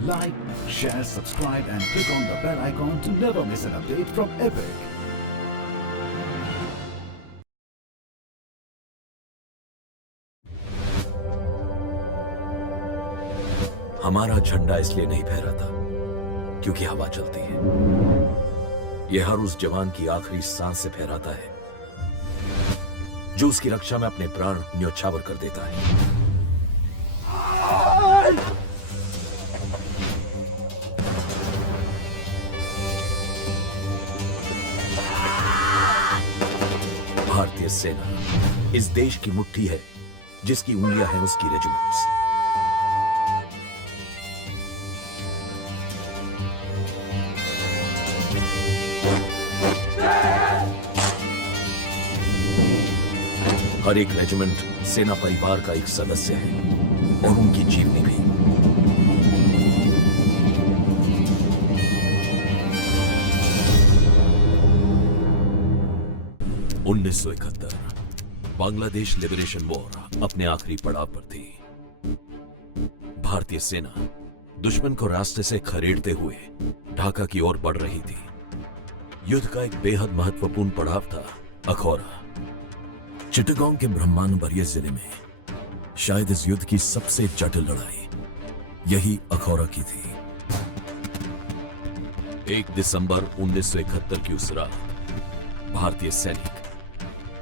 Like, share, subscribe and click on the bell icon to never miss an update from Epic. हमारा झंडा इसलिए नहीं फहराता क्योंकि हवा चलती है। यह हर उस जवान की आखिरी सांस से फहराता है जो उसकी रक्षा में अपने प्राण न्योछावर कर देता है। भारतीय सेना इस देश की मुट्ठी है जिसकी उंगलियां हैं उसकी रेजिमेंट्स। हर एक रेजिमेंट सेना परिवार का एक सदस्य है और उनकी जीवनी भी। उन्नीस सौ 71 बांग्लादेश लिबरेशन वॉर अपने आखिरी पड़ाव पर थी। भारतीय सेना दुश्मन को रास्ते से खदेड़ते हुए ढाका की ओर बढ़ रही थी। युद्ध का एक बेहद महत्वपूर्ण पड़ाव था अखौरा। चिटगांव के ब्रह्मांडभरिय जिले में शायद इस युद्ध की सबसे जटिल लड़ाई यही अखौरा की थी। 1 दिसंबर 1971 की उस रात भारतीय सैनिक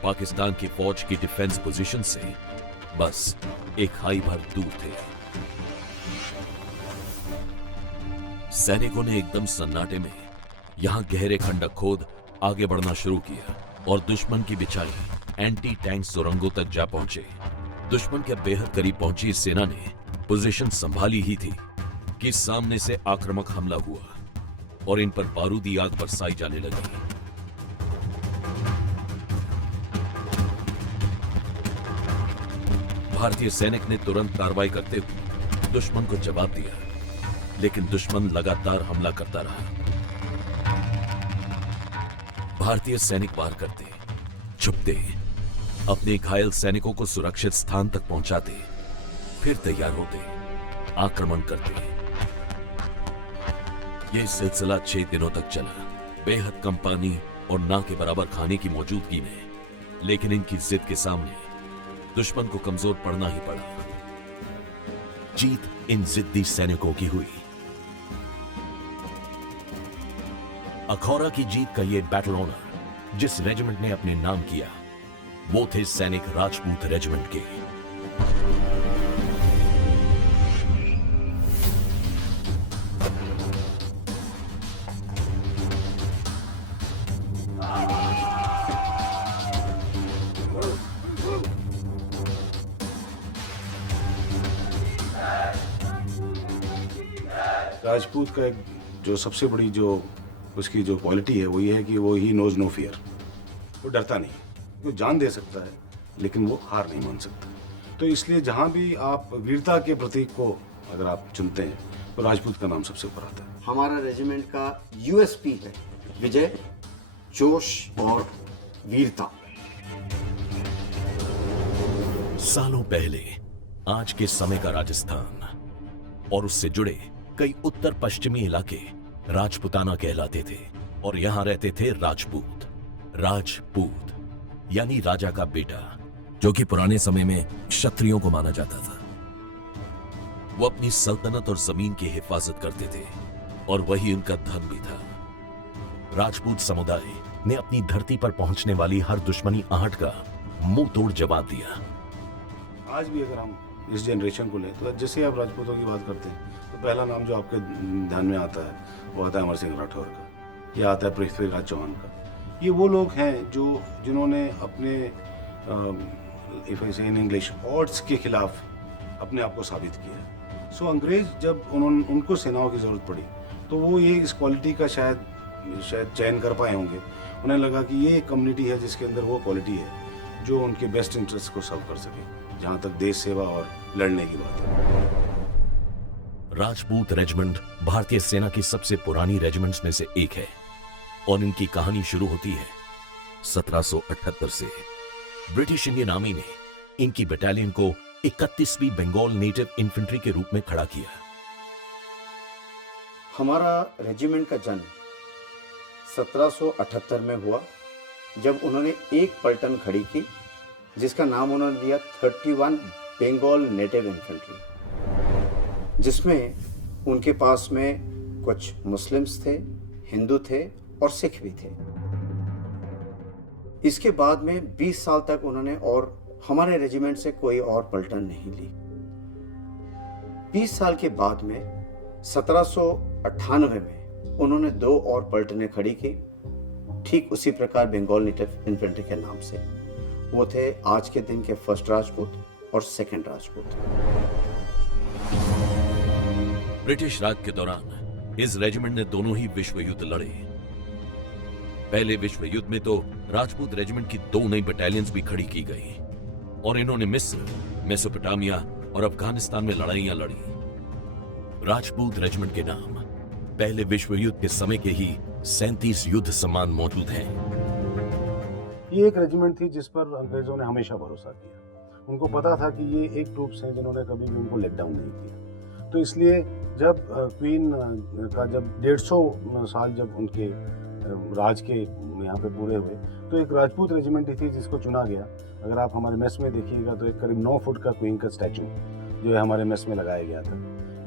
पाकिस्तान की फौज की डिफेंस पोजीशन से बस एक हाई भर दूर थे। सैनिकों ने एकदम सन्नाटे में यहां गहरे खंडक खोद आगे बढ़ना शुरू किया और दुश्मन की बिछाई एंटी टैंक सुरंगों तक जा पहुंचे। दुश्मन के बेहद करीब पहुंची सेना ने पोजीशन संभाली ही थी कि सामने से आक्रामक हमला हुआ और इन पर बारूदी आग बरसाई जाने लगी। भारतीय सैनिक ने तुरंत कार्रवाई करते हुए दुश्मन को जवाब दिया, लेकिन दुश्मन लगातार हमला करता रहा। भारतीय सैनिक वार करते, छुपते, अपने घायल सैनिकों को सुरक्षित स्थान तक पहुंचाते, फिर तैयार होते, आक्रमण करते। यह सिलसिला 6 दिनों तक चला, बेहद कम पानी और ना के बराबर खाने की मौजूदगी में। लेकिन इनकी जिद के सामने दुश्मन को कमजोर पड़ना ही पड़ा। जीत इन जिद्दी सैनिकों की हुई। अखौरा की जीत का ये बैटल ऑनर जिस रेजिमेंट ने अपने नाम किया वो थे सैनिक राजपूत रेजिमेंट के। राजपूत का एक जो सबसे बड़ी जो उसकी जो क्वालिटी है वो ये है कि वो ही नोज नो फियर। वो डरता नहीं, वो जान दे सकता है लेकिन वो हार नहीं मान सकता। तो इसलिए जहां भी आप वीरता के प्रतीक को अगर आप चुनते हैं तो राजपूत का नाम सबसे ऊपर आता है। हमारा रेजिमेंट का यूएसपी है विजय, जोश और वीरता। सालों पहले आज के समय का राजस्थान और उससे जुड़े कई उत्तर पश्चिमी इलाके राजपुताना कहलाते थे और यहां रहते थे राजपूत। राजपूत यानी राजा का बेटा, जो कि पुराने समय में क्षत्रियों को माना जाता था। वो अपनी सल्तनत और जमीन की हिफाजत करते थे और वही उनका धर्म भी था। राजपूत समुदाय ने अपनी धरती पर पहुंचने वाली हर दुश्मनी आहट का मुंह तोड़ जवाब दिया। आज भी अगर हम इस जनरेशन को लें तो जैसे आप राजपूतों की बात करते हैं तो पहला नाम जो आपके ध्यान में आता है वो आता है अमर सिंह राठौर का, या आता है पृथ्वीराज चौहान का। ये वो लोग हैं जिन्होंने अपने इफ आई से इन इंग्लिश ऑड्स के खिलाफ अपने आप को साबित किया। सो अंग्रेज जब उनको सेनाओं की जरूरत पड़ी तो वो ये इस क्वालिटी का शायद चयन कर पाए होंगे। उन्हें लगा कि ये एक कम्युनिटी है जिसके अंदर वो क्वालिटी है जो उनके बेस्ट इंटरेस्ट को सर्व कर सके, जहां तक देश सेवा और लड़ने की बात है। राजपूत रेजिमेंट भारतीय सेना की सबसे पुरानी रेजिमेंट्स में से एक है और इनकी कहानी शुरू होती है 1778 से। ब्रिटिश इंडियन आर्मी ने इनकी बटालियन को 31वीं बंगाल नेटिव इन्फेंट्री के रूप में खड़ा किया। हमारा रेजिमेंट का जन्म 1778 में हुआ, जब उन्होंने एक पलटन खड़ी की जिसका नाम उन्होंने दिया 31 बंगाल नेटिव इन्फेंट्री, जिसमें उनके पास में कुछ मुस्लिम्स थे, हिंदू थे और सिख भी थे। इसके बाद में 20 साल तक उन्होंने और हमारे रेजिमेंट से कोई और पलटन नहीं ली। 20 साल के बाद में 1798 में उन्होंने 2 और पलटनें खड़ी की, ठीक उसी प्रकार बंगाल नेटिव इन्फेंट्री के नाम से। वो थे आज के दिन के फर्स्ट राजपूत और सेकंड राजपूत। ब्रिटिश राज के दौरान इस रेजिमेंट ने दोनों ही विश्व युद्ध लड़े। पहले विश्व युद्ध में तो राजपूत रेजिमेंट की 2 नई बटालियंस भी खड़ी की गई और इन्होंने मिस्र, मेसोपोटामिया और अफगानिस्तान में लड़ाइयां लड़ी। राजपूत रेजिमेंट के नाम पहले विश्व युद्ध के समय के ही 37 युद्ध सम्मान मौजूद हैं। ये एक रेजिमेंट थी जिस पर अंग्रेजों ने हमेशा भरोसा किया। उनको पता था कि ये एक ट्रूप्स हैं जिन्होंने कभी भी उनको लेट डाउन नहीं किया। तो इसलिए जब क्वीन का जब 150 साल जब उनके राज के यहाँ पे पूरे हुए, तो एक राजपूत रेजिमेंट ही थी जिसको चुना गया। अगर आप हमारे मेस में देखिएगा तो एक करीब 9 फुट का क्वीन का स्टैचू जो है हमारे मेस में लगाया गया था।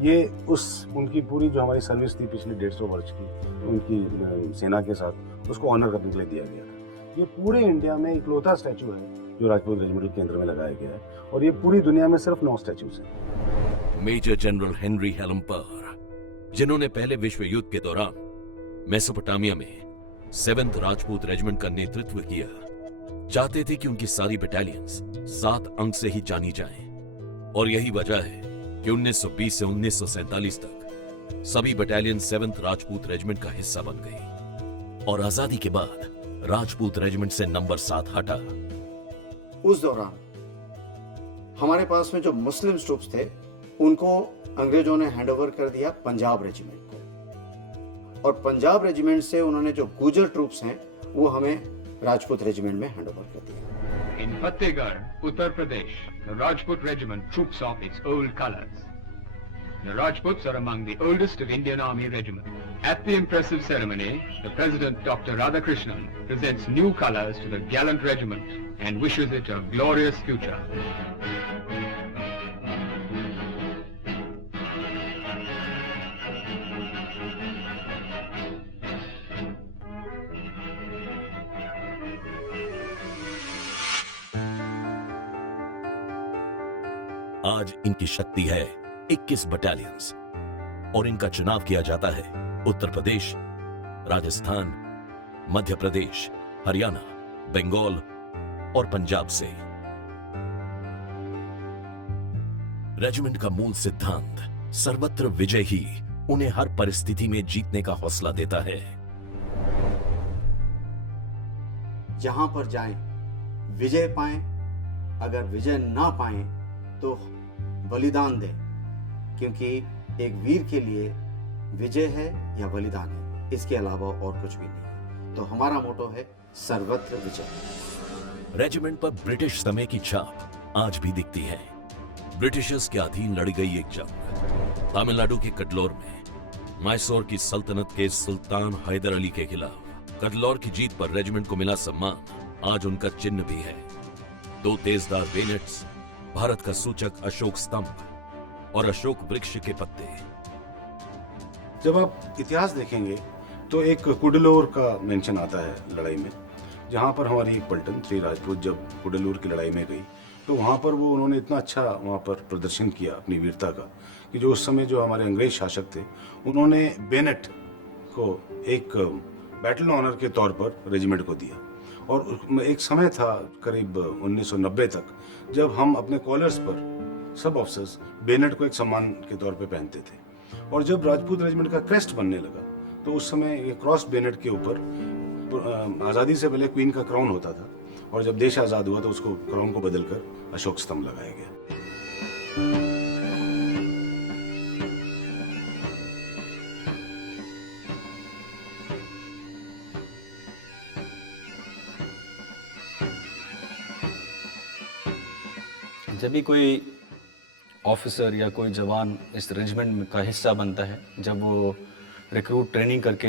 ये उनकी पूरी जो हमारी सर्विस थी पिछले 150 वर्ष की उनकी सेना के साथ, उसको ऑनर करने के लिए दिया गया था। ये पूरे इंडिया में इकलौता स्टैचू है जो राजपूत रेजिमेंट के केंद्र में लगाया गया है, और ये पूरी दुनिया में सिर्फ 9 स्टैचूज हैं। मेजर जनरल हेनरी हेलम्पर, जिन्होंने पहले विश्व युद्ध के दौरान मेसोपोटामिया में 7th राजपूत रेजिमेंट का नेतृत्व किया, चाहते थे कि उनकी सारी बटालियंस 7 अंक से ही जानी जाएं, और यही वजह है कि 1920 से 1947 तक सभी बटालियन 7th राजपूत रेजिमेंट का हिस्सा बन गई और आजादी के बाद राजपूत रेजिमेंट से नंबर 7 हटा। उस दौरान हमारे पास में जो मुस्लिम ट्रूप्स थे उनको अंग्रेजों ने हैंडओवर कर दिया पंजाब रेजिमेंट को, और पंजाब रेजिमेंट से उन्होंने जो गुजर ट्रूप्स हैं वो हमें राजपूत रेजिमेंट में हैंडओवर कर दिया। In Fatehgarh, Uttar Pradesh, the Rajput regiment troops off its old colors. The Rajputs are among the oldest of Indian Army regiments. At the impressive ceremony, the President Dr. Radhakrishnan presents new colors to the gallant regiment and wishes it a glorious future. आज इनकी शक्ति है 21 battalions और इनका चुनाव किया जाता है उत्तर प्रदेश, राजस्थान, मध्य प्रदेश, हरियाणा, बंगाल और पंजाब से। रेजिमेंट का मूल सिद्धांत सर्वत्र विजय ही उन्हें हर परिस्थिति में जीतने का हौसला देता है। जहां पर जाएं विजय पाएं, अगर विजय ना पाएं तो बलिदान दें, क्योंकि एक वीर के लिए विजय है या बलिदान है, इसके अलावा और कुछ भी नहीं। तो हमारा मोटो है सर्वत्र विजय। रेजिमेंट पर ब्रिटिश समय की छाप आज भी दिखती है। ब्रिटिशर्स के अधीन लड़ी गई एक जंग तमिलनाडु के कटलोर में मैसूर की सल्तनत के सुल्तान हैदर अली के खिलाफ। कटलोर की जीत पर रेजिमेंट को मिला सम्मान आज उनका चिन्ह भी है। 2 तेजदार बेनेट्स, भारत का सूचक अशोक स्तंभ और अशोक वृक्ष के पत्ते। जब आप इतिहास देखेंगे तो एक कुडलोर का मेंशन आता है लड़ाई में, जहाँ पर हमारी एक पलटन 3 राजपूत जब कुडलोर की लड़ाई में गई, तो वहाँ पर वो उन्होंने इतना अच्छा वहाँ पर प्रदर्शन किया अपनी वीरता का कि जो उस समय जो हमारे अंग्रेज शासक थे उन्होंने बेनेट को एक बैटल ऑनर के तौर पर रेजिमेंट को दिया। और एक समय था करीब 1990 तक जब हम अपने कॉलर्स पर सब ऑफिसर्स बेनेट को एक सम्मान के तौर पे पहनते थे, और जब राजपूत रेजिमेंट का क्रेस्ट बनने लगा तो उस समय ये क्रॉस बेनेट के ऊपर आज़ादी से पहले क्वीन का क्राउन होता था, और जब देश आज़ाद हुआ तो उसको क्राउन को बदलकर अशोक स्तंभ लगाया गया। जब भी कोई ऑफिसर या कोई जवान इस रेजिमेंट का हिस्सा बनता है, जब वो रिक्रूट ट्रेनिंग करके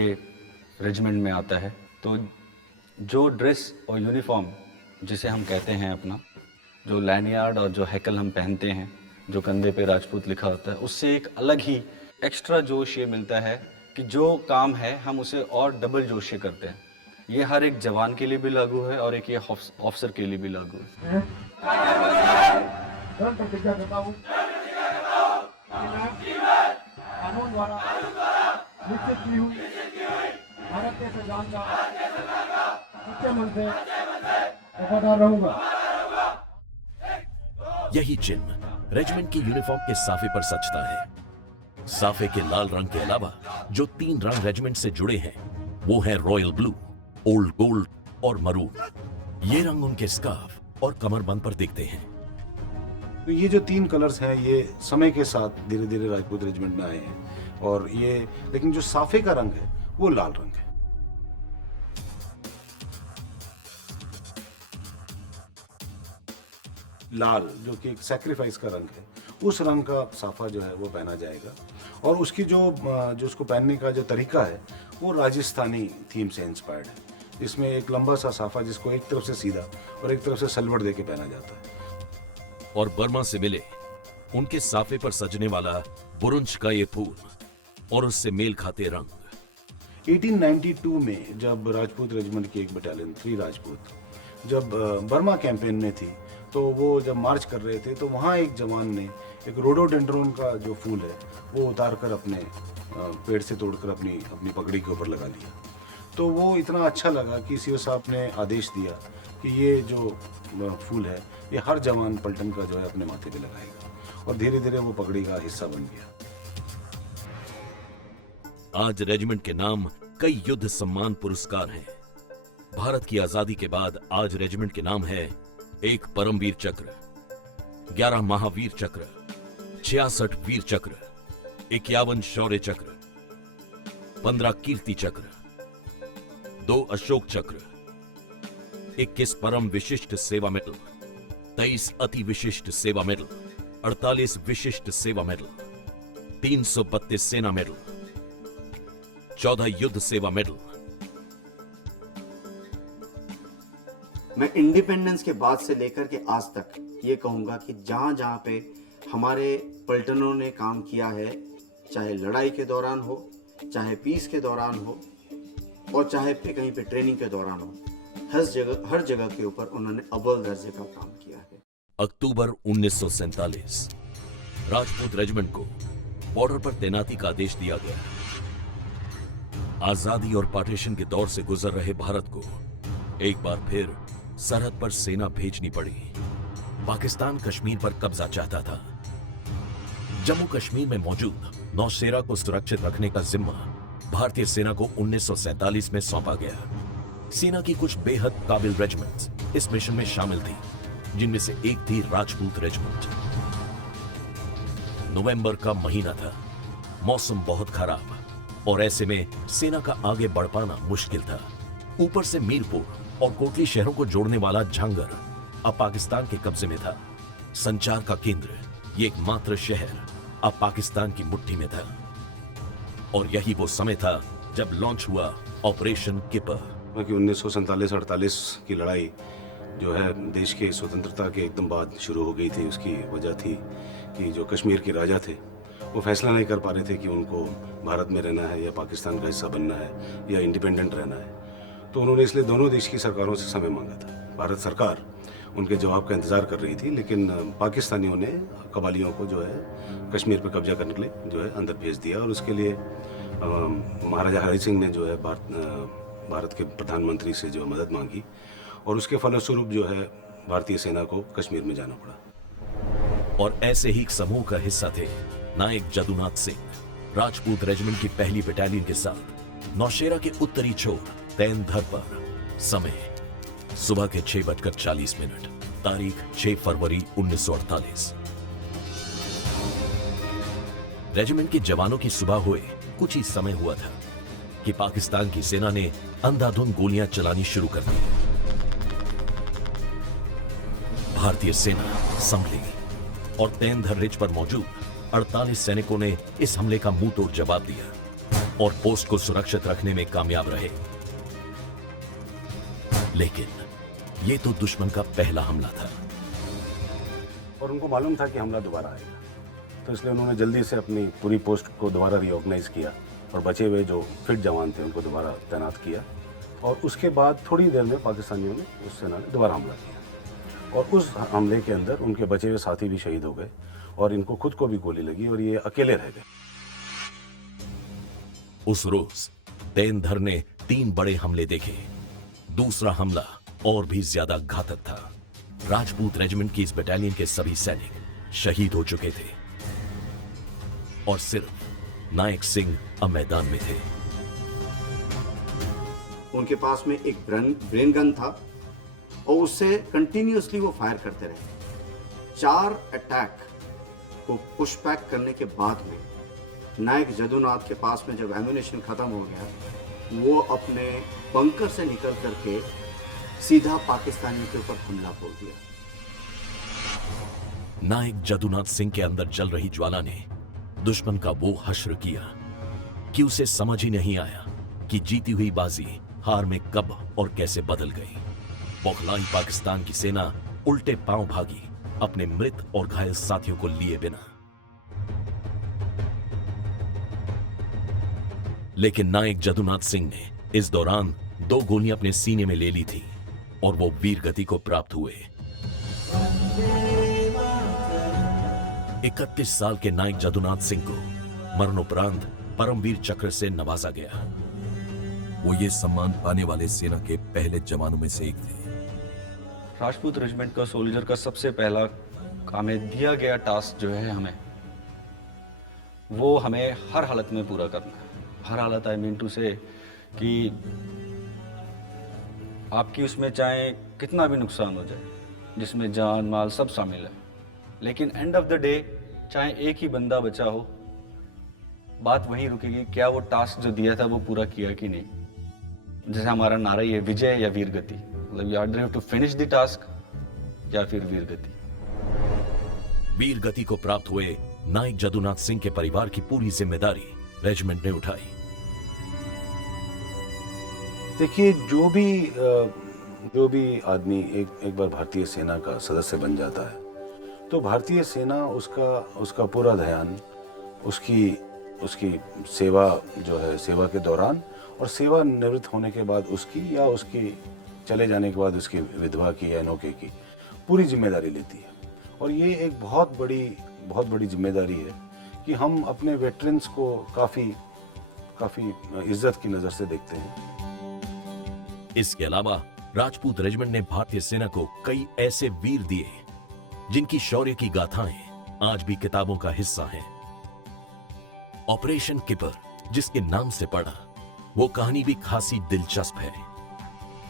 रेजिमेंट में आता है, तो जो ड्रेस और यूनिफॉर्म जिसे हम कहते हैं अपना, जो लैनियार्ड और जो हैकल हम पहनते हैं, जो कंधे पे राजपूत लिखा होता है, उससे एक अलग ही एक्स्ट्रा जोश ये मिलता है कि जो काम है हम उसे और डबल जोश से करते हैं। ये हर एक जवान के लिए भी लागू है और एक ये ऑफिसर के लिए भी लागू है। प्रतिज्ञा करता हूँ कि मैं कानून द्वारा निश्चित की हुई भारत के संविधान का सच्चे मन से वफादार रहूंगा। यही चिन्ह रेजिमेंट की यूनिफॉर्म के साफे पर सचता है। साफे के लाल रंग के अलावा जो 3 रंग रेजिमेंट से जुड़े हैं वो है रॉयल ब्लू, ओल्ड गोल्ड और मरून। ये रंग उनके स्कार्फ और कमरबंद पर दिखते हैं। तो ये जो 3 कलर्स हैं ये समय के साथ धीरे धीरे राजपूत रेजिमेंट में आए हैं, और ये लेकिन जो साफे का रंग है वो लाल रंग है। लाल जो कि एक सैक्रिफाइस का रंग है, उस रंग का साफा जो है वो पहना जाएगा, और उसकी जो उसको पहनने का जो तरीका है वो राजस्थानी थीम से इंस्पायर्ड है। इसमें एक लंबा सा साफा जिसको एक तरफ से सीधा और एक तरफ से सलवट देके पहना जाता है। और बर्मा से मिले उनके साफे पर सजने वाला बुरुंज का ये फूल और उससे मेल खाते रंग। 1892 में जब राजपूत रेजिमेंट की एक बटालियन 3 राजपूत जब बर्मा कैंपेन में थी, तो वो जब मार्च कर रहे थे तो वहाँ एक जवान ने एक रोडोडेंड्रोन का जो फूल है वो उतार कर अपने पेड़ से तोड़कर अपनी पगड़ी के ऊपर लगा लिया। तो वो इतना अच्छा लगा कि सीओ साहब ने आदेश दिया कि ये जो फूल है ये हर जवान पलटन का जो है अपने माथे पे लगाएगा, और धीरे धीरे वो पगड़ी का हिस्सा बन गया। आज रेजिमेंट के नाम कई युद्ध सम्मान पुरस्कार हैं। भारत की आजादी के बाद आज रेजिमेंट के नाम है एक परमवीर चक्र, 11 महावीर चक्र, 66 वीर चक्र, 51 शौर्य चक्र, 15 कीर्ति चक्र, 2 अशोक चक्र, 21 परम विशिष्ट सेवा मेडल, 23 अति विशिष्ट सेवा मेडल, 48 विशिष्ट सेवा मेडल, 332 सेना मेडल, 14 युद्ध सेवा मेडल। मैं इंडिपेंडेंस के बाद से लेकर के आज तक ये कहूँगा कि जहाँ जहाँ पे हमारे पलटनों ने काम किया है, चाहे लड़ाई के दौरान हो, चाहे पीस के दौरान हो, और चाहे फिर कहीं पे ट्रेनिंग के दौरान हो, हर जगह के ऊपर उन्होंने अव्वल दर्जे का काम किया है। अक्टूबर 1947 राजपूत रेजिमेंट को बॉर्डर पर तैनाती का आदेश दिया गया। आजादी और पार्टीशन के दौर से गुजर रहे भारत को एक बार फिर सरहद पर सेना भेजनी पड़ी। पाकिस्तान कश्मीर पर कब्जा चाहता था। जम्मू कश्मीर में मौजूद नौशेरा को सुरक्षित रखने का जिम्मा भारतीय सेना को 1947 में सौंपा गया। सेना की कुछ बेहद काबिल रेजिमेंट्स इस मिशन में शामिल थी, जिनमें से एक थी राजपूत रेजिमेंट। नवंबर का महीना था, मौसम बहुत खराब, और ऐसे में सेना का आगे बढ़ पाना मुश्किल था। ऊपर से मीरपुर और कोटली शहरों को जोड़ने वाला झांगर अब पाकिस्तान के कब्जे में था। संचार का केंद्र, ये एकमात्र शहर अब पाकिस्तान की मुट्ठी में था। और यही वो समय था जब लॉन्च हुआ ऑपरेशन किपर। 1947-48 की लड़ाई जो है देश के स्वतंत्रता के एकदम बाद शुरू हो गई थी। उसकी वजह थी कि जो कश्मीर के राजा थे वो फैसला नहीं कर पा रहे थे कि उनको भारत में रहना है या पाकिस्तान का हिस्सा बनना है या इंडिपेंडेंट रहना है। तो उन्होंने इसलिए दोनों देश की सरकारों से समय मांगा था। भारत सरकार उनके जवाब का इंतज़ार कर रही थी, लेकिन पाकिस्तानियों ने कबालियों को जो है कश्मीर पर कब्जा करने के लिए जो है अंदर भेज दिया, और उसके लिए महाराजा हरि सिंह ने जो है भारत के प्रधानमंत्री से जो मदद मांगी, और उसके फलस्वरूप जो है भारतीय सेना को कश्मीर में जाना पड़ा। और ऐसे ही एक समूह का हिस्सा थे नायक जदुनाथ सिंह। राजपूत रेजिमेंट की पहली बटालियन के साथ नौशेरा के उत्तरी छोर तैनधर पर। समय सुबह के 6:40, तारीख 6 फरवरी 1948। रेजिमेंट के जवानों की सुबह हुए कुछ ही समय हुआ था कि पाकिस्तान की सेना ने अंधाधुंध गोलियां चलानी शुरू कर दी। भारतीय सेना संभली और तैनधर रिज पर मौजूद 48 सैनिकों ने इस हमले का मुंह तोड़ जवाब दिया। और पोस्ट को सुरक्षित रखने में कामयाब रहे। लेकिन यह तो दुश्मन का पहला हमला था। और उनको मालूम था कि हमला दोबारा आएगा, तो इसलिए उन्होंने जल्दी से अपनी पूरी पोस्ट को दोबारा रीऑर्गेनाइज किया और बचे हुए जो फिट जवान थे उनको दोबारा तैनात किया। और उसके बाद थोड़ी देर में पाकिस्तानियों ने, उस सेना ने दोबारा हमला किया और उस हमले के अंदर उनके बचे हुए साथी भी शहीद हो गए और इनको खुद को भी गोली लगी और ये अकेले रह गए। उस रोज तेंदर ने 3 बड़े हमले देखे। दूसरा हमला और भी ज्यादा घातक था। राजपूत रेजिमेंट की इस बटालियन के सभी सैनिक शहीद हो चुके थे और सिर्फ नायक सिंह अब मैदान में थे। उनके पास में एक ब्रेन गन था और उससे कंटिन्यूअसली वो फायर करते रहे। 4 अटैक को पुश बैक करने के बाद में नायक जदुनाथ के पास में जब एम्यूनेशन खत्म हो गया, वो अपने बंकर से निकल करके सीधा पाकिस्तानियों के ऊपर हमला बोल दिया। नायक जदुनाथ सिंह के अंदर जल रही ज्वाला ने दुश्मन का वो हश्र किया कि उसे समझ ही नहीं आया कि जीती हुई बाजी हार में कब और कैसे बदल गई। बौखलाई पाकिस्तान की सेना उल्टे पांव भागी, अपने मृत और घायल साथियों को लिए बिना। लेकिन नायक जदुनाथ सिंह ने इस दौरान 2 गोलियां अपने सीने में ले ली थी और वो वीर गति को प्राप्त हुए। 31 साल के नायक जदुनाथ सिंह को मरणोपरांत परमवीर चक्र से नवाजा गया। वो ये सम्मान पाने वाले सेना के पहले जवानों में से एक थे। राजपूत रेजिमेंट का सोल्जर का सबसे पहला काम है, दिया गया टास्क जो है हमें, वो हमें हर हालत में पूरा करना है। हर हालत आई मीन टू से कि आपकी उसमें चाहे कितना भी नुकसान हो जाए, जिसमें जान माल सब शामिल है, लेकिन एंड ऑफ द डे चाहे एक ही बंदा बचा हो, बात वहीं रुकेगी, क्या वो टास्क जो दिया था वो पूरा किया कि नहीं। जैसे हमारा नारा ही है, विजय या वीर गति, मतलब you are to finish the task या फिर वीर गति। वीर गति को प्राप्त हुए नायक जदुनाथ सिंह के परिवार की पूरी जिम्मेदारी रेजिमेंट ने उठाई। देखिए, जो भी आदमी एक बार भारतीय सेना का सदस्य बन जाता है, तो भारतीय सेना उसका पूरा ध्यान उसकी सेवा जो है, सेवा के दौरान और सेवा निवृत्त होने के बाद उसकी चले जाने के बाद उसकी विधवा की या नौके की पूरी जिम्मेदारी लेती है। और ये एक बहुत बड़ी जिम्मेदारी है कि हम अपने वेटरन्स को काफ़ी इज्जत की नज़र से देखते हैं। इसके अलावा राजपूत रेजिमेंट ने भारतीय सेना को कई ऐसे वीर दिए जिनकी शौर्य की गाथाएं आज भी किताबों का हिस्सा हैं। ऑपरेशन किपर जिसके नाम से पढ़ा, वो कहानी भी खासी दिलचस्प है।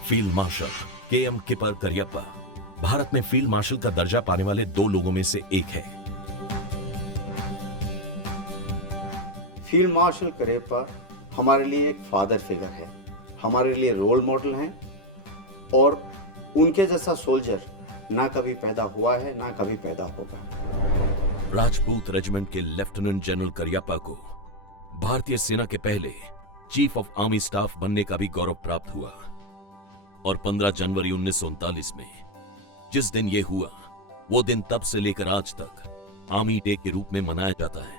Field marshal K M. Kipper Cariappa Bharat में फील्ड मार्शल का दर्जा पाने वाले 2 लोगों में से एक है। फील्ड मार्शल करियप्पा हमारे लिए एक फादर फिगर है, हमारे लिए रोल मॉडल हैं और उनके जैसा सोल्जर ना कभी पैदा हुआ है ना कभी पैदा होगा। राजपूत रेजिमेंट के लेफ्टिनेंट जनरल करियप्पा को भारतीय सेना के पहले चीफ ऑफ आर्मी स्टाफ बनने का भी गौरव प्राप्त हुआ और 15 जनवरी 1939 में जिस दिन यह हुआ, वो दिन तब से लेकर आज तक आर्मी डे के रूप में मनाया जाता है।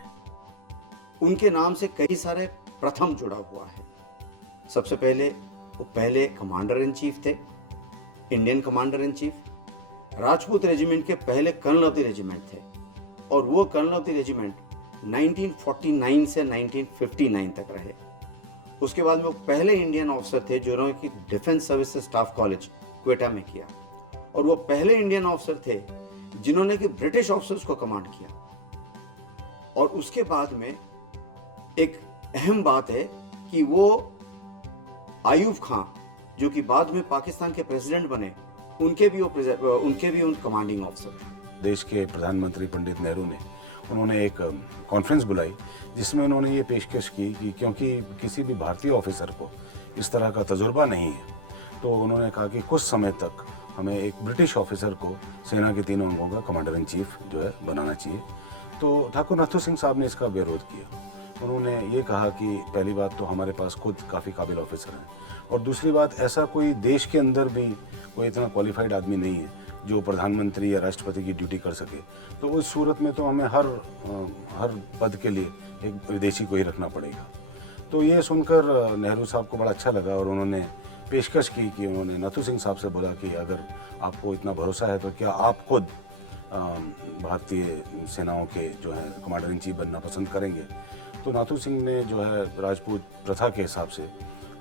उनके नाम से कई सारे प्रथम जुड़ा हुआ है। सबसे पहले वो पहले कमांडर इन चीफ थे, Indian commander in chief. Rajput regiment के पहले कर्नल ऑफ द रेजिमेंट थे और वो कर्नल ऑफ द रेजिमेंट 1949 से 1959 तक रहे। उसके बाद में वो पहले इंडियन ऑफिसर थे जिन्होंने की defence services staff college Quetta में किया और वो पहले इंडियन ऑफिसर थे जिन्होंने कि ब्रिटिश ऑफिसर्स को कमांड किया। और उसके बाद में एक अहम बात है कि वो आयूब खां जो कि बाद में पाकिस्तान के प्रेसिडेंट बने, उनके भी उन कमांडिंग ऑफिसर। देश के प्रधानमंत्री पंडित नेहरू ने उन्होंने एक कॉन्फ्रेंस बुलाई जिसमें उन्होंने ये पेशकश की कि क्योंकि किसी भी भारतीय ऑफिसर को इस तरह का तजुर्बा नहीं है, तो उन्होंने कहा कि कुछ समय तक हमें एक ब्रिटिश ऑफिसर को सेना के 3 अंगों का कमांडर इन चीफ जो है बनाना चाहिए। तो ठाकुर नथु सिंह साहब ने इसका विरोध किया। उन्होंने ये कहा कि पहली बात तो हमारे पास खुद काफ़ी काबिल ऑफिसर हैं, और दूसरी बात ऐसा कोई देश के अंदर भी कोई इतना क्वालिफाइड आदमी नहीं है जो प्रधानमंत्री या राष्ट्रपति की ड्यूटी कर सके। तो उस सूरत में तो हमें हर पद के लिए एक विदेशी को ही रखना पड़ेगा। तो ये सुनकर नेहरू साहब को बड़ा अच्छा लगा और उन्होंने पेशकश की कि उन्होंने नाथू सिंह साहब से बोला कि अगर आपको इतना भरोसा है तो क्या आप खुद भारतीय सेनाओं के जो है कमांडर इन चीफ बनना पसंद करेंगे। तो नाथू सिंह ने जो है राजपूत प्रथा के हिसाब से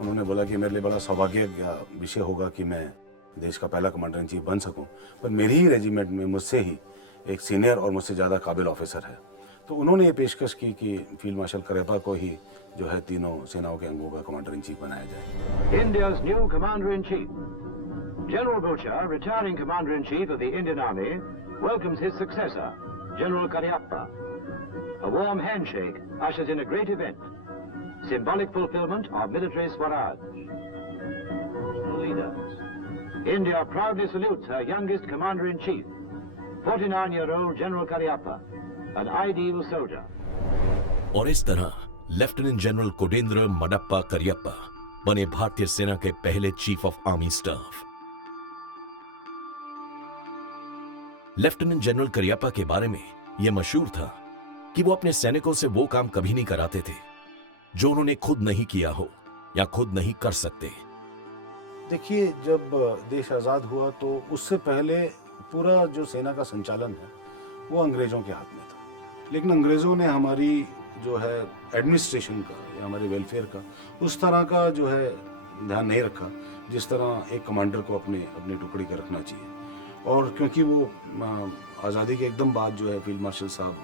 उन्होंने बोला कि मेरे लिए बड़ा सौभाग्य का विषय होगा कि मैं देश का पहला कमांडर इन चीफ बन सकूं, पर मेरी ही रेजिमेंट में मुझसे ही एक सीनियर और मुझसे ज़्यादा काबिल ऑफिसर है। तो उन्होंने ये पेशकश की कि फील्ड मार्शल करियप्पा को ही जो है तीनों सेनाओं के अंगों का कमांडर इन चीफ बनाया जाए। India's new commander-in-chief. General Butcher, retiring commander-in-chief of the Indian Army, welcomes his successor, General Cariappa. A warm handshake ushers in a great event, symbolic fulfillment of military Swaraj. Leaders. India proudly salutes her youngest commander-in-chief, 49-year-old General Cariappa, an ideal soldier. और इस तरह lieutenant general कोडेंद्र Madappa Cariappa बने भारतीय सेना के पहले chief of army staff. Lieutenant general Cariappa के बारे में यह मशहूर था कि वो अपने सैनिकों से वो काम कभी नहीं कराते थे जो उन्होंने खुद नहीं किया हो या खुद नहीं कर सकते। देखिए, जब देश आज़ाद हुआ तो उससे पहले पूरा जो सेना का संचालन है वो अंग्रेज़ों के हाथ में था, लेकिन अंग्रेज़ों ने हमारी जो है एडमिनिस्ट्रेशन का या हमारे वेलफेयर का उस तरह का जो है ध्यान नहीं रखा जिस तरह एक कमांडर को अपने टुकड़ी का रखना चाहिए। और क्योंकि वो आज़ादी के एकदम बाद जो है फील्ड मार्शल साहब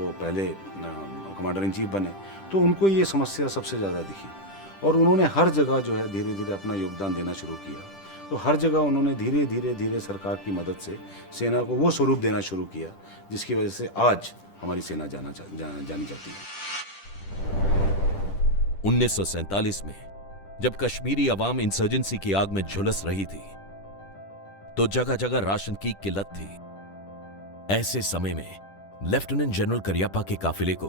वो पहले कमांडर इन चीफ बने, तो उनको ये समस्या सबसे ज़्यादा दिखी और उन्होंने हर जगह जो है धीरे धीरे अपना योगदान देना शुरू किया। तो हर जगह उन्होंने धीरे धीरे सरकार की मदद से सेना को वो स्वरूप देना शुरू किया जिसकी वजह से आज हमारी सेना जानी जाती है। 1947 में जब कश्मीरी अवाम इंसर्जेंसी की आग में झुलस रही थी तो जगह जगह राशन की किल्लत थी। ऐसे समय में लेफ्टिनेंट जनरल करियप्पा के काफिले को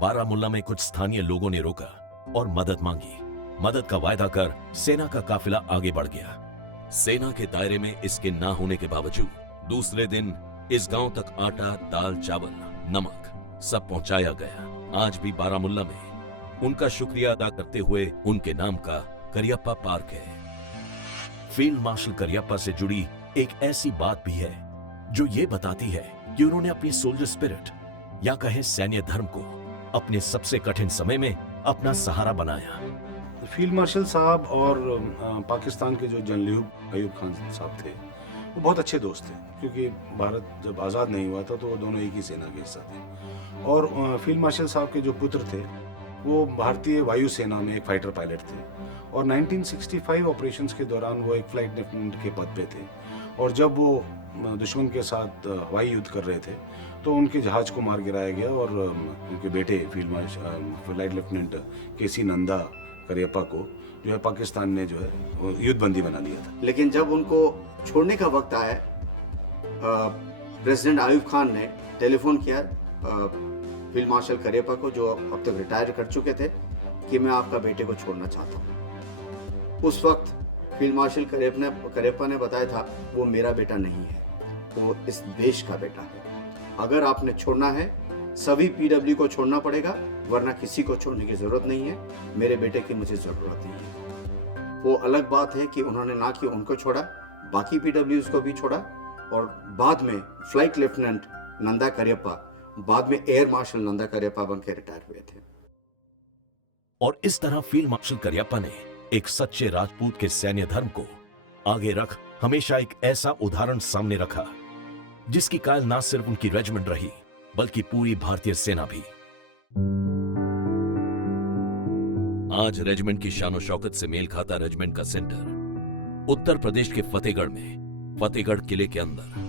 बारामुल्ला में कुछ स्थानीय लोगों ने रोका और मदद मांगी। मदद का वायदा कर सेना का काफिला आगे बढ़ गया। सेना के दायरे में इसके ना होने के बावजूद दूसरे दिन इस गांव तक आटा, दाल, चावल, नमक सब पहुंचाया गया। आज भी बारामुल्ला में उनका शुक्रिया अदा करते हुए उनके नाम का करियप्पा पार्क है। फील्ड मार्शल करियप्पा से जुड़ी एक ऐसी बात भी है जो ये बताती है कि उन्होंने अपनी सोल्जर स्पिरिट या कहे सैन्य धर्म को अपने सबसे कठिन समय में अपना सहारा बनाया। फील्ड मार्शल साहब और पाकिस्तान के जो जनरल अयूब खान साहब थे वो बहुत अच्छे दोस्त थे, क्योंकि भारत जब आज़ाद नहीं हुआ था तो वो दोनों एक ही सेना के हिस्सा थे। और फील्ड मार्शल साहब के जो पुत्र थे वो भारतीय वायुसेना में एक फाइटर पायलट थे और 1965 ऑपरेशंस के दौरान वो एक फ्लाइट लेफ्टिनेंट के पद पे थे। और जब वो दुश्मन के साथ हवाई युद्ध कर रहे थे तो उनके जहाज को मार गिराया गया और उनके बेटे फील्ड मार्शल फ्लाइट लेफ्टिनेंट केसी नंदा करियप्पा को जो है पाकिस्तान ने जो है युद्धबंदी बना लिया था। लेकिन जब उनको छोड़ने का वक्त आया, प्रेसिडेंट आयूब खान ने टेलीफोन किया फील्ड मार्शल करियप्पा को, जो अब तक रिटायर कर चुके थे, कि मैं आपका बेटे को छोड़ना चाहता हूँ। उस वक्त फील्ड मार्शल करियप्पा ने बताया था वो मेरा बेटा नहीं है, वो इस देश का बेटा है। अगर आपने छोड़ना है सभी पीडब्ल्यू को छोड़ना पड़ेगा, वरना किसी को छोड़ने की जरूरत नहीं है। मेरे बेटे की मुझे जरूरत नहीं है। वो अलग बात है कि उन्होंने ना कि उनको छोड़ा, बाकी पीडब्ल्यूज को भी छोड़ा और बाद में फ्लाइट लेफ्टिनेंट नंदा करियप्पा बाद में एयर मार्शल नंदा करियप्पा बन के रिटायर हुए थे। और इस तरह फील्ड मार्शल करियप्पा ने एक सच्चे राजपूत के सैन्य धर्म को आगे रख हमेशा एक ऐसा उदाहरण सामने रखा जिसकी कायल ना सिर्फ उनकी रेजिमेंट रही बल्कि पूरी भारतीय सेना भी। आज रेजिमेंट की शानो शौकत से मेल खाता रेजिमेंट का सेंटर उत्तर प्रदेश के फतेहगढ़ में, फतेहगढ़ किले के अंदर।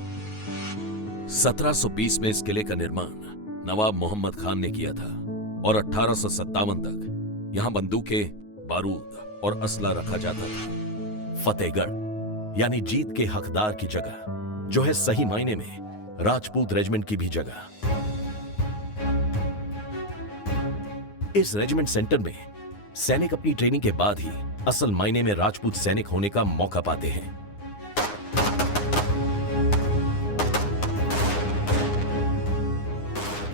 1720 में इस किले का निर्माण नवाब मोहम्मद खान ने किया था और 1857 तक यहां बंदूकें, बारूद और असला रखा जाता था। फतेहगढ़ यानी जीत के हकदार की जगह, जो है सही मायने में राजपूत रेजिमेंट की भी जगह। इस रेजिमेंट सेंटर में सैनिक अपनी ट्रेनिंग के बाद ही असल मायने में राजपूत सैनिक होने का मौका पाते हैं।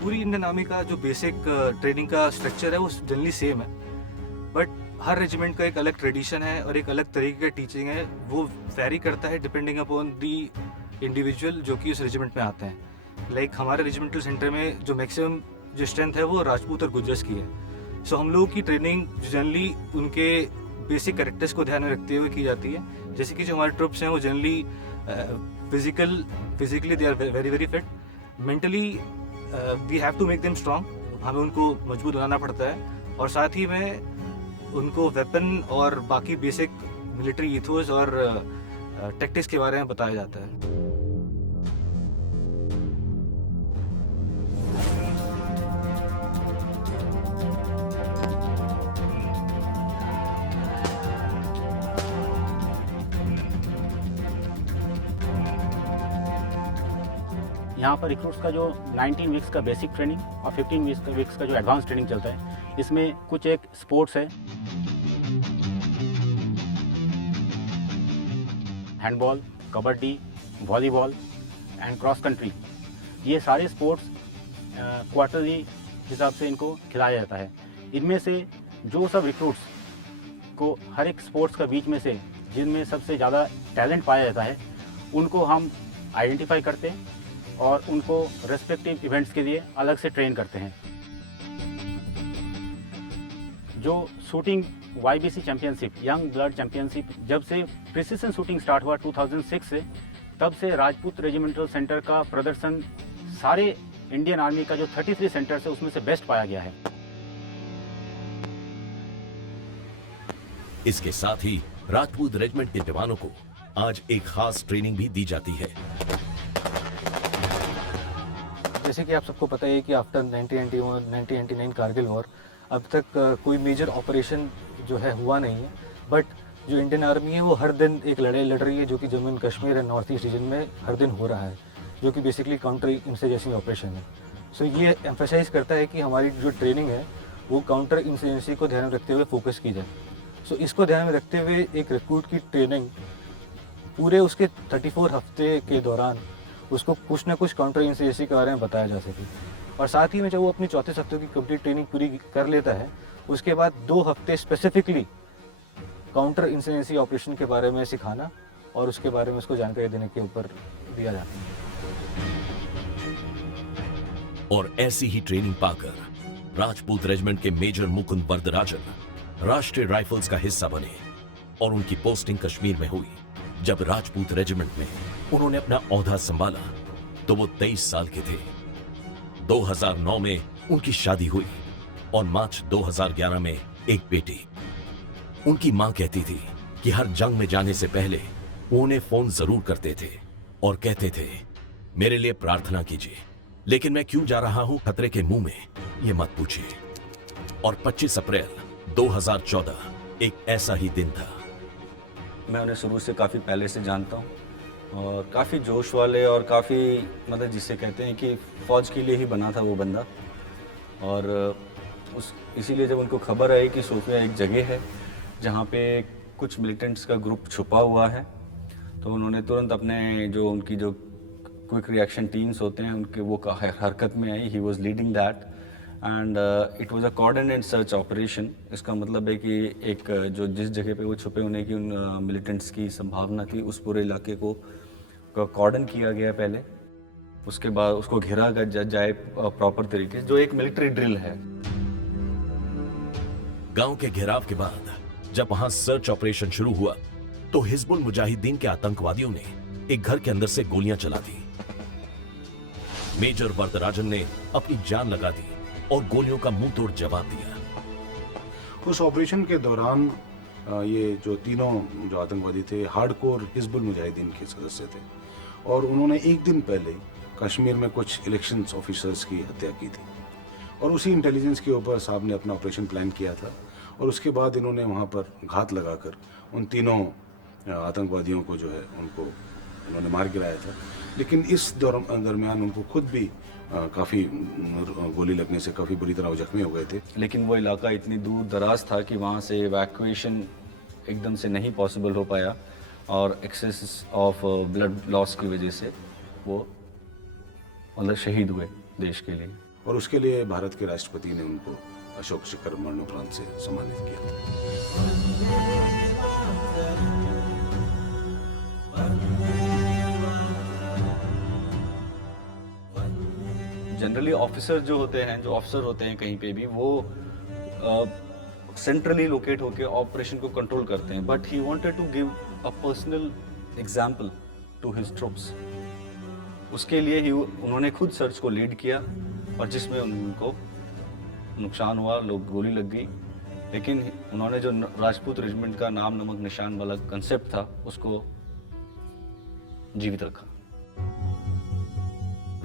पूरी इंडियन आर्मी का जो बेसिक ट्रेनिंग का स्ट्रक्चर है वो जनरली सेम है, बट हर रेजिमेंट का एक अलग ट्रेडिशन है और एक अलग तरीके का टीचिंग है। वो वेरी करता है डिपेंडिंग अपॉन दी इंडिविजुअल जो कि उस रेजिमेंट में आते हैं। लाइक हमारे रेजिमेंटल सेंटर में जो मैक्सिमम जो स्ट्रेंथ है वो राजपूत और गुर्जर्स की है। सो हम लोगों की ट्रेनिंग जनरली उनके बेसिक कैरेक्टर्स को ध्यान में रखते हुए की जाती है। जैसे कि जो हमारे ट्रुप्स हैं वो generally physically they are very very fit, mentally we have to make them strong, हमें उनको मजबूत बनाना पड़ता है। और साथ ही में उनको वेपन और बाकी बेसिक मिलिट्री इथोस और टैक्टिक्स के बारे में बताया जाता है। यहाँ पर रिक्रूट्स का जो 19 वीक्स का बेसिक ट्रेनिंग और 15 वीक्स का जो एडवांस ट्रेनिंग चलता है, इसमें कुछ एक स्पोर्ट्स है, handball, kabaddi, volleyball and cross country. ये सारे स्पोर्ट्स क्वार्टरली हिसाब से इनको खिलाया जाता है। इनमें से जो सब रिक्रूट्स को हर एक स्पोर्ट्स का बीच में से जिनमें सबसे ज़्यादा टैलेंट पाया जाता है, उनको हम आइडेंटिफाई करते हैं और उनको रेस्पेक्टिव इवेंट्स के लिए अलग से ट्रेन करते हैं। जो shooting YBC championship, young blood championship, जब से प्रिसिशन शूटिंग स्टार्ट हुआ 2006 से, तब से राजपूत रेजिमेंटल सेंटर का प्रदर्शन सारे इंडियन आर्मी का जो 33 सेंटर है उसमें से बेस्ट पाया गया है। इसके साथ ही राजपूत रेजिमेंट के जवानों को आज एक खास ट्रेनिंग भी दी जाती है। जैसे कि आप सबको पता है कि आफ्टर 1991-1999 कारगिल वॉर अब तक कोई मेजर ऑपरेशन जो है हुआ नहीं है, बट जो इंडियन आर्मी है वो हर दिन एक लड़ाई लड़ रही है जो कि Jammu and Kashmir and north east region में हर दिन हो रहा है, जो कि बेसिकली काउंटर इंसर्जेंसी ऑपरेशन है। सो ये एम्फेसाइज करता है कि हमारी जो ट्रेनिंग है वो काउंटर इंसर्जेंसी को ध्यान में रखते हुए फोकस की जाए। सो इसको ध्यान में रखते हुए एक रिक्रूट की ट्रेनिंग पूरे उसके 34 हफ्ते के दौरान उसको कुछ ना कुछ काउंटर इंसर्जेंसी के बारे में बताया जा सके। और साथ ही में जब वो अपनी 34 हफ्तों की कंप्लीट ट्रेनिंग पूरी कर लेता है, उसके बाद 2 हफ्ते स्पेसिफिकली काउंटर इंसर्जेंसी ऑपरेशन के बारे में सिखाना और उसके बारे में उसको जानकारी देने के ऊपर दिया जाता है। और ऐसी ही ट्रेनिंग पाकर राजपूत रेजिमेंट के मेजर मुकुंद वरदराजन राष्ट्रीय राइफल्स का हिस्सा बने और उनकी पोस्टिंग कश्मीर में हुई। जब राजपूत रेजिमेंट में उन्होंने अपना ओहदा संभाला तो वो 23 साल के थे। 2009 में उनकी शादी हुई और मार्च 2011 में एक बेटी। उनकी मां कहती थी कि हर जंग में जाने से पहले वो उन्हें फोन जरूर करते थे और कहते थे, मेरे लिए प्रार्थना कीजिए, लेकिन मैं क्यों जा रहा हूं खतरे के मुंह में, ये मत पूछिए। और 25 अप्रैल 2014 एक ऐसा ही दिन था। मैं उन्हें शुरू से काफ़ी पहले से जानता हूँ और काफ़ी जोश वाले और काफ़ी मतलब जिसे कहते हैं कि फ़ौज के लिए ही बना था वो बंदा। और इसीलिए जब उनको खबर आई कि सोफिया एक जगह है जहाँ पे कुछ मिलिटेंट्स का ग्रुप छुपा हुआ है, तो उन्होंने तुरंत अपने जो उनकी जो क्विक रिएक्शन टीम्स होते हैं उनके वो हरकत में आई। He was leading that and it was a coordinated search operation. इसका मतलब है कि एक जो जिस जगह पे वो छुपे होने की उन मिलिटेंट्स की संभावना थी, उस पूरे इलाके को कॉर्डन किया गया पहले, उसके बाद उसको घेरा जाए प्रॉपर तरीके से, जो एक मिलिट्री ड्रिल है। गांव के घेराव के बाद जब वहां सर्च ऑपरेशन शुरू हुआ तो हिजबुल मुजाहिदीन के आतंकवादियों ने एक घर के अंदर से गोलियां चला दी। मेजर वरदराजन ने अपनी जान लगा दी और गोलियों का मुंह तोड़ जवाब दिया। उस ऑपरेशन के दौरान ये जो तीनों जो आतंकवादी थे हार्डकोर हिजबुल मुजाहिदीन के सदस्य थे और उन्होंने एक दिन पहले कश्मीर में कुछ इलेक्शंस ऑफिसर्स की हत्या की थी और उसी इंटेलिजेंस के ऊपर साहब ने अपना ऑपरेशन प्लान किया था और उसके बाद इन्होंने वहाँ पर घात लगाकर उन तीनों आतंकवादियों को जो है उनको उन्होंने मार गिराया था। लेकिन इस दरमियान उनको खुद भी काफ़ी गोली लगने से काफ़ी बुरी तरह जख्मी हो गए थे। लेकिन वो इलाका इतनी दूर दराज था कि वहाँ से इवैक्यूएशन एकदम से नहीं पॉसिबल हो पाया और एक्सेस ऑफ ब्लड लॉस की वजह से वो मतलब शहीद हुए देश के लिए। और उसके लिए भारत के राष्ट्रपति ने उनको अशोक चक्र मरणोपरांत से सम्मानित किया। जनरली ऑफिसर जो होते हैं, जो ऑफिसर होते हैं कहीं पे भी, वो सेंट्रली लोकेट होकर ऑपरेशन को कंट्रोल करते हैं, but he wanted to give a personal example to his troops. उसके लिए उन्होंने खुद सर्च को लीड किया और जिसमें उनको नुकसान हुआ, लोग गोली लग गई, लेकिन उन्होंने जो राजपूत रेजिमेंट का नाम नमक निशान वाला कंसेप्ट था उसको जीवित रखा।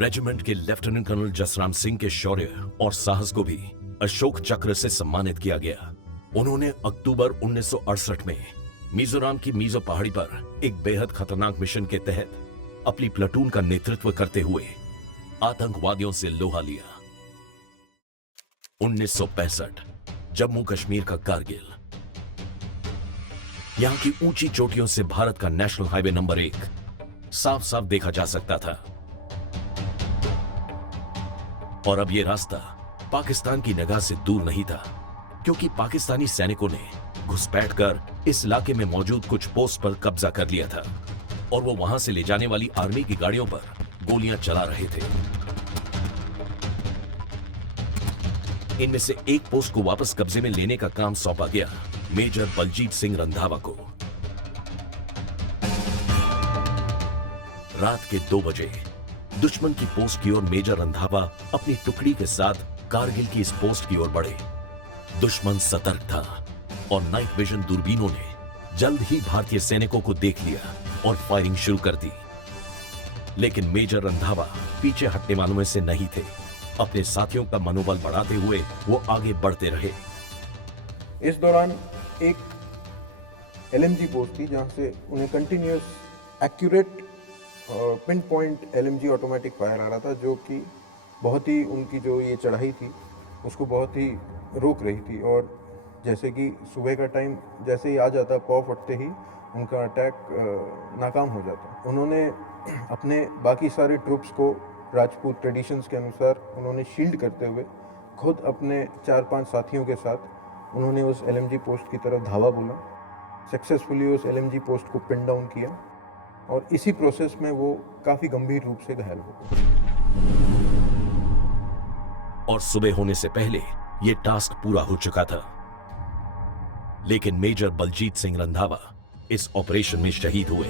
रेजिमेंट के लेफ्टिनेंट कर्नल जसराम सिंह के शौर्य और साहस को भी अशोक चक्र से सम्मानित किया गया। उन्होंने अक्टूबर 1968 में मिजोरम की मिजो पहाड़ी पर एक बेहद खतरनाक मिशन के तहत अपनी प्लाटून का नेतृत्व करते हुए आतंकवादियों से लोहा लिया। 1965 जम्मू कश्मीर का कारगिल। यहां की ऊंची चोटियों से भारत का नेशनल हाईवे नंबर 1 साफ साफ देखा जा सकता था। और अब यह रास्ता पाकिस्तान की निगाह से दूर नहीं था, क्योंकि पाकिस्तानी सैनिकों ने घुसपैठ कर इस इलाके में मौजूद कुछ पोस्ट पर कब्जा कर लिया था और वो वहां से ले जाने वाली आर्मी की गाड़ियों पर गोलियां चला रहे थे। इनमें से एक पोस्ट को वापस कब्जे में लेने का काम सौंपा गया मेजर बलजीत सिंह रंधावा को। रात के 2 बजे दुश्मन की पोस्ट की ओर मेजर रंधावा अपनी टुकड़ी के साथ कारगिल की इस पोस्ट की ओर बढ़े। दुश्मन सतर्क था और नाइट विजन दूरबीनों ने जल्द ही भारतीय सैनिकों को देख लिया और फायरिंग शुरू कर दी। लेकिन मेजर रंधावा पीछे हटने वालों में से नहीं थे। अपने साथियों का मनोबल बढ़ाते हुए वो आगे बढ़ते रहे। इस दौरान एक एलएमजी पोस्ट थी जहां से उन्हें continuous accurate pin point LMG automatic fire आ रहा था, जो कि बहुत ही उनकी जो ये चढ़ाई थी उसको बहुत ही रोक रही थी। और जैसे कि सुबह का टाइम जैसे ही आ जाता, पौ फटते ही उनका अटैक नाकाम हो जाता। उन्होंने अपने बाकी सारे ट्रूप्स को राजपूत ट्रेडिशंस के अनुसार उन्होंने शील्ड करते हुए खुद अपने 4-5 साथियों के साथ उन्होंने उस एलएमजी पोस्ट की तरफ धावा बोला, सक्सेसफुली उस एलएमजी पोस्ट को पिन डाउन किया और इसी प्रोसेस में वो काफ़ी गंभीर रूप से घायल हो गए। और सुबह होने से पहले यह टास्क पूरा हो चुका था। लेकिन मेजर बलजीत सिंह रंधावा इस ऑपरेशन में शहीद हुए।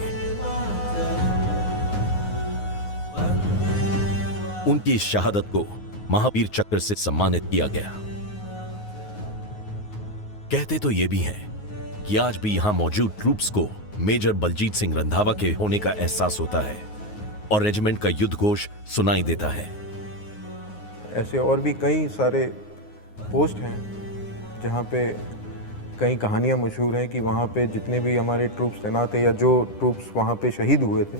उनकी इस शहादत को महावीर चक्र से सम्मानित किया गया। कहते तो यह भी हैं कि आज भी यहां मौजूद ट्रूप्स को मेजर बलजीत सिंह रंधावा के होने का एहसास होता है और रेजिमेंट का युद्ध घोष सुनाई देता है। ऐसे और भी कई सारे पोस्ट हैं जहाँ पे कई कहानियाँ मशहूर हैं कि वहाँ पे जितने भी हमारे ट्रूप्स तैनात थे या जो ट्रूप्स वहाँ पे शहीद हुए थे,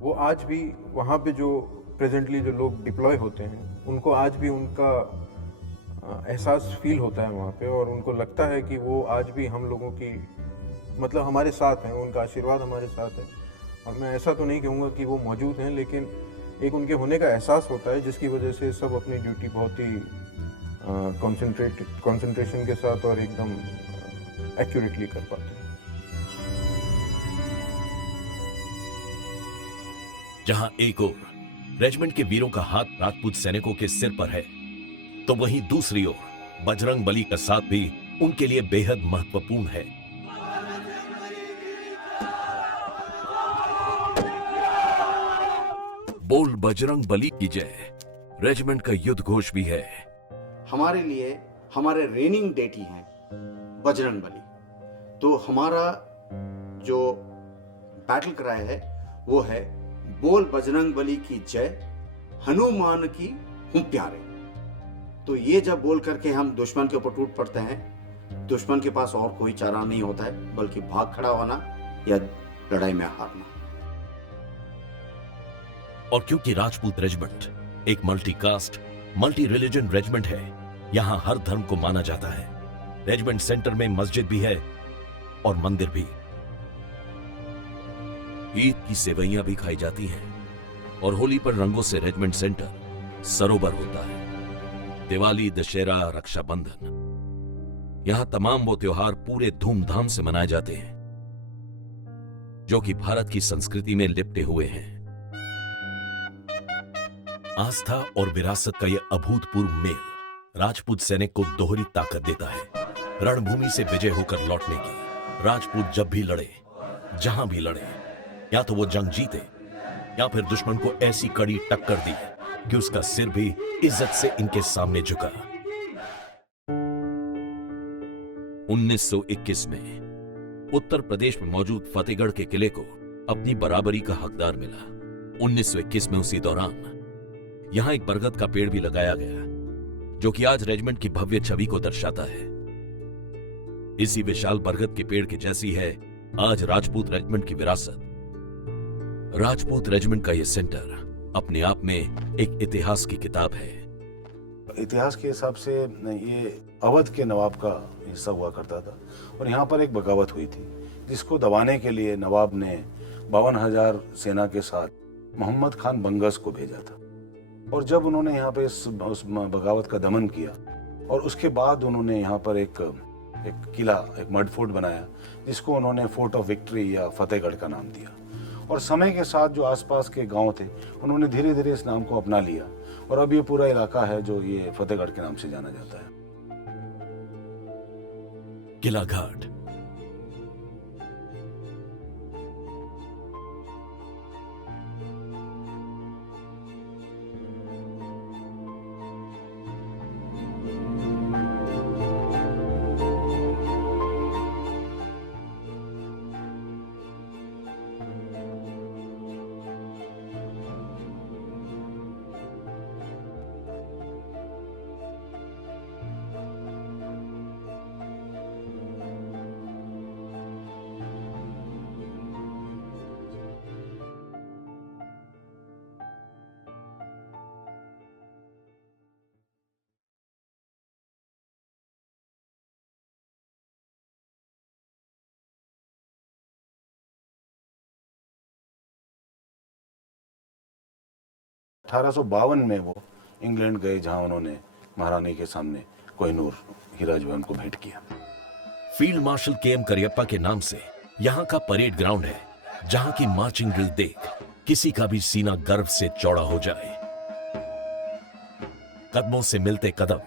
वो आज भी वहाँ पे जो प्रेजेंटली जो लोग डिप्लॉय होते हैं उनको आज भी उनका एहसास फील होता है वहाँ पे, और उनको लगता है कि वो आज भी हम लोगों की मतलब हमारे साथ हैं, उनका आशीर्वाद हमारे साथ है। और मैं ऐसा तो नहीं कहूँगा कि वो मौजूद हैं, लेकिन एक उनके होने का एहसास होता है, जिसकी वजह से सब अपनी ड्यूटी बहुत ही कंसंट्रेशन के साथ और एकदम एक्यूरेटली कर पाते हैं। जहां एक ओर रेजिमेंट के वीरों का हाथ राजपूत सैनिकों के सिर पर है, तो वहीं दूसरी ओर बजरंग बली का साथ भी उनके लिए बेहद महत्वपूर्ण है। बोल बजरंग बली की जय रेजिमेंट का युद्ध घोष भी है। हमारे लिए हमारे रेनिंग डेटी हैं बजरंग बली। तो हमारा जो बैटल क्राई है वो है बोल बजरंग बली की जय, हनुमान की हूं प्यारे। तो ये जब बोल करके हम दुश्मन के ऊपर टूट पड़ते हैं, दुश्मन के पास और कोई चारा नहीं होता है बल्कि भाग खड़ा होना या लड़ाई में हारना। और क्योंकि राजपूत रेजिमेंट एक multi caste multi religion regiment है, यहां हर धर्म को माना जाता है। रेजिमेंट सेंटर में मस्जिद भी है और मंदिर भी। ईद की सेवइयां भी खाई जाती हैं और होली पर रंगों से रेजिमेंट सेंटर सरोवर होता है। दिवाली, दशहरा, रक्षाबंधन, यहां तमाम वो त्योहार पूरे धूमधाम से मनाए जाते हैं जो कि भारत की संस्कृति में लिपटे हुए हैं। आस्था और विरासत का यह अभूतपूर्व मेल राजपूत सैनिक को दोहरी ताकत देता है। रणभूमि से विजय होकर लौटने की राजपूत जब भी लड़े, जहां भी लड़े, या तो वो जंग जीते या फिर दुश्मन को ऐसी कड़ी टक्कर दी कि उसका सिर भी इज्जत से इनके सामने झुका। 1921 में उत्तर प्रदेश में मौजूद फतेहगढ़ के किले को अपनी बराबरी का हकदार मिला। 1921 में उसी दौरान यहां एक बरगद का पेड़ भी लगाया गया जो कि आज रेजिमेंट की भव्य छवि को दर्शाता है। इसी विशाल बरगद के पेड़ की जैसी है आज राजपूत रेजिमेंट की विरासत। राजपूत रेजिमेंट का यह सेंटर अपने आप में एक इतिहास की किताब है। इतिहास के हिसाब से ये अवध के नवाब का हिस्सा हुआ करता था और यहाँ पर एक बगावत हुई थी जिसको दबाने के लिए नवाब ने 52,000 सेना के साथ मोहम्मद खान बंगस को भेजा था। और जब उन्होंने यहाँ पे उस बगावत का दमन किया और उसके बाद उन्होंने यहाँ पर एक किला, एक मड फोर्ट बनाया जिसको उन्होंने फोर्ट ऑफ विक्ट्री या फतेहगढ़ का नाम दिया। और समय के साथ जो आसपास के गांव थे उन्होंने धीरे धीरे इस नाम को अपना लिया और अब ये पूरा इलाका है जो ये फतेहगढ़ के नाम से जाना जाता है। किला घाट में वो इंग्लैंड गए जहां उन्होंने महारानी के सामने कोहिनूर हीरा जो है उनको भेंट किया। Field marshal KM. करियप्पा के नाम से यहाँ का परेड ग्राउंड है जहाँ की मार्चिंग ड्रिल देख किसी का भी सीना गर्व से चौड़ा हो जाए। कदमों से मिलते कदम,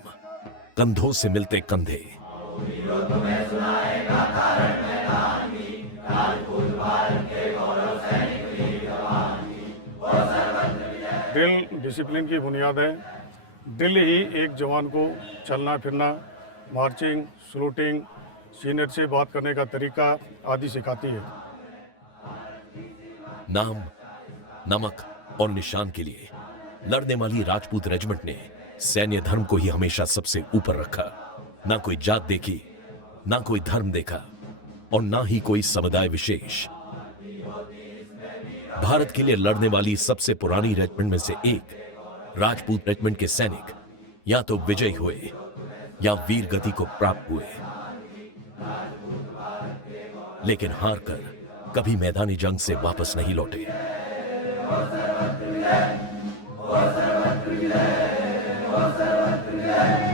कंधों से मिलते कंधे। ड्रिल डिसिप्लिन की बुनियाद है। ड्रिल ही एक जवान को चलना फिरना, मार्चिंग, सलूटिंग, सीनियर से बात करने का तरीका आदि सिखाती है। नाम, नमक और निशान के लिए लड़ने वाली राजपूत रेजिमेंट ने सैन्य धर्म को ही हमेशा सबसे ऊपर रखा। ना कोई जात देखी, ना कोई धर्म देखा और ना ही कोई समुदाय विशेष। भारत के लिए लड़ने वाली सबसे पुरानी रेजिमेंट में से एक राजपूत रेजिमेंट के सैनिक या तो विजयी हुए या वीर गति को प्राप्त हुए, लेकिन हार कर कभी मैदानी जंग से वापस नहीं लौटे। ओ सर्वत्र विजय, ओ सर्वत्र विजय।